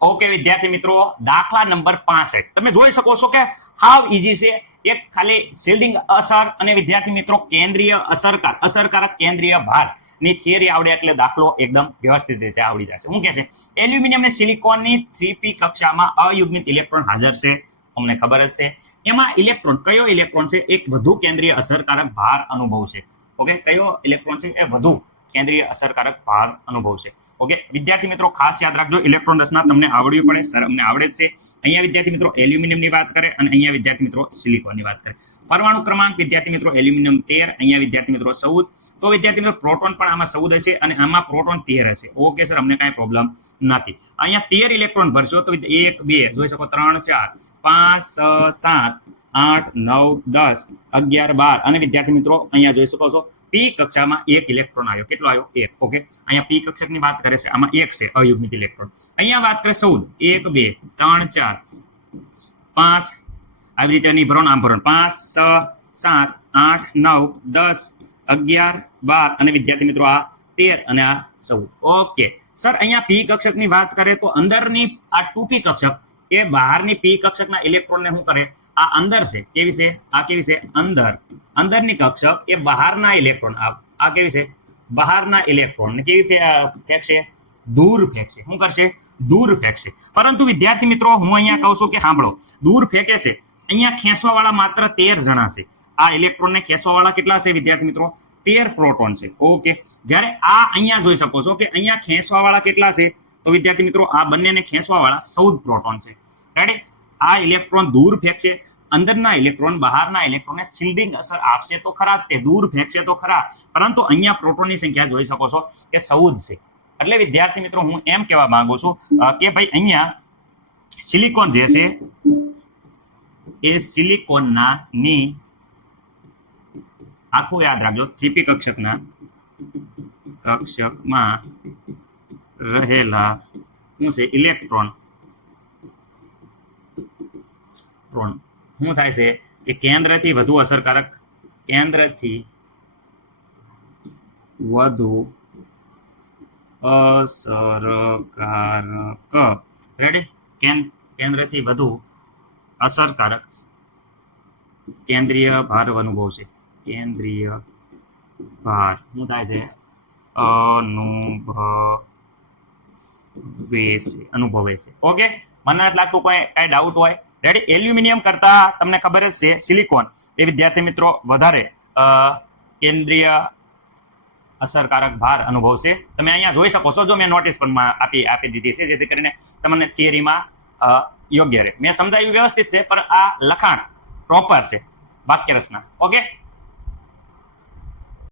Okay વિદ્યાર્થી મિત્રો, દાખલા નંબર 65 તમે જોઈ શકો છો કે હાવ ઈઝી છે. એક ખાલી શિલ્ડિંગ અસર અને વિદ્યાર્થી મિત્રો કેન્દ્રીય અસરકારક કેન્દ્રીય ભાર ની થિયરી આવડે એટલે દાખલો એકદમ વ્યવસ્થિત રીતે આવડી જશે. શું કહે છે? એલ્યુમિનિયમ અને સિલિકોનની 3p કક્ષામાં અયુગ્મિત ઇલેક્ટ્રોન હાજર છે, અમને ખબર જ છે. એમાં ઇલેક્ટ્રોન કયો ઇલેક્ટ્રોન છે એક વધુ કેન્દ્રીય અસરકારક ભાર અનુભવશે. ઓકે, કયો ઇલેક્ટ્રોન છે એ વધુ કેન્દ્રીય અસરકારક ભાર અનુભવશે. ઓકે વિદ્યાર્થી મિત્રો, ખાસ યાદ રાખજો, ઇલેક્ટ્રોન રચના તમને આવડવી પડે, સર અમને આવડે જ છે. અહીંયા વિદ્યાર્થી મિત્રો એલ્યુમિનિયમની વાત કરે અને અહીંયા વિદ્યાર્થી મિત્રો સિલિકોનની વાત કરે. પરમાણુ ક્રમાંક વિદ્યાર્થી મિત્રો એલ્યુમિનિયમ 13, અહીંયા વિદ્યાર્થી મિત્રો 14. તો વિદ્યાર્થી મિત્રો પ્રોટોન પણ આમાં 14 હશે અને આમાં પ્રોટોન 13 હશે. ઓકે સર, અમને કાંઈ પ્રોબ્લેમ નથી. અહીંયા 13 ઇલેક્ટ્રોન ભરશો તો 1 2 જોઈ શકો, 3 4 5 6 7 8 9 10 11 12 અને વિદ્યાર્થી મિત્રો અહીંયા જોઈ શકો છો પી કક્ષામાં 1 ઇલેક્ટ્રોન આવ્યો. કેટલો આવ્યો? 1. ઓકે, અહીંયા પી કક્ષકની વાત કરે છે, આમાં 1 છે અયુગ્મિત ઇલેક્ટ્રોન. અહીંયા વાત કરે 14, 1 2 3 4 5 આવી રીતે નહીં ભરો, આમ ભરો, 5 6 7 8 9 10 11 12 અને વિદ્યાર્થી મિત્રો આ 13 અને આ 14. ઓકે સર, અહીંયા પી કક્ષકની વાત કરે તો અંદરની આ 2p કક્ષક એ બહારની પી કક્ષકના ઇલેક્ટ્રોનને શું કરે? આ અંદર છે. કેવી છે? આ કેવી છે? અંદરની કક્ષક એ બહારના ઇલેક્ટ્રોન, આ કેવી છે? બહારના ઇલેક્ટ્રોન ને કેવી ફેંકશે? દૂર ફેંકશે. શું કરશે? દૂર ફેંકશે. પરંતુ વિદ્યાર્થી મિત્રો હું અહીંયા કહું છું કે સાંભળો, દૂર ફેંકે છે, અહીંયા ખેંચવા વાળા માત્ર 13 જણા છે. આ ઇલેક્ટ્રોનને ખેંચવા વાળા કેટલા છે વિદ્યાર્થી મિત્રો? 13 પ્રોટોન છે. ઓકે, જ્યારે આ અહીંયા જોઈ શકો છો કે અહીંયા ખેંચવા વાળા કેટલા છે? તો વિદ્યાર્થી મિત્રો આ બંનેને ખેંચવા વાળા 14 પ્રોટોન છે. રેડી? આ ઇલેક્ટ્રોન દૂર ફેંકશે, અંદરના ઇલેક્ટ્રોન બહારના ઇલેક્ટ્રોનને શિલ્ડિંગ અસર આપશે તો ખરા, તે દૂર ફેંકશે તો ખરા, પરંતુ અહીંયા પ્રોટોનની સંખ્યા જોઈ શકો છો કે 14 છે. એટલે વિદ્યાર્થી મિત્રો હું એમ કહેવા માંગુ છું કે ભાઈ અહીંયા સિલિકોન જે છે એ સિલિકોનના ની આખું યાદ રાખજો, 3p કક્ષકમાં રહેલા શું છે? ઇલેક્ટ્રોન શું થાય છે કે કેન્દ્રથી વધુ અસરકારક રેડી? કેન્દ્રથી વધુ અસરકારક કેન્દ્રીય ભાર અનુભવશે. કેન્દ્રીય ભાર શું થાય છે? અનુભવે છે. ઓકે, મને નથી લાગતું કોઈ કાંઈ ડાઉટ હોય. રેડી? એલ્યુમિનિયમ કરતા તમને ખબર જ છે સિલિકોન એ વિદ્યાર્થી મિત્રો વધારે કેન્દ્રીય અસરકારક ભાર અનુભવશે. તમે અહીંયા જોઈ શકો છો, જો મેં નોટિસ પણ આપી દીધી છે જેથી કરીને તમને થિયરીમાં યોગ્ય રહે. મેં સમજાવ્યું વ્યવસ્થિત છે, પણ આ લખાણ પ્રોપર છે, વાક્ય રચના. ઓકે.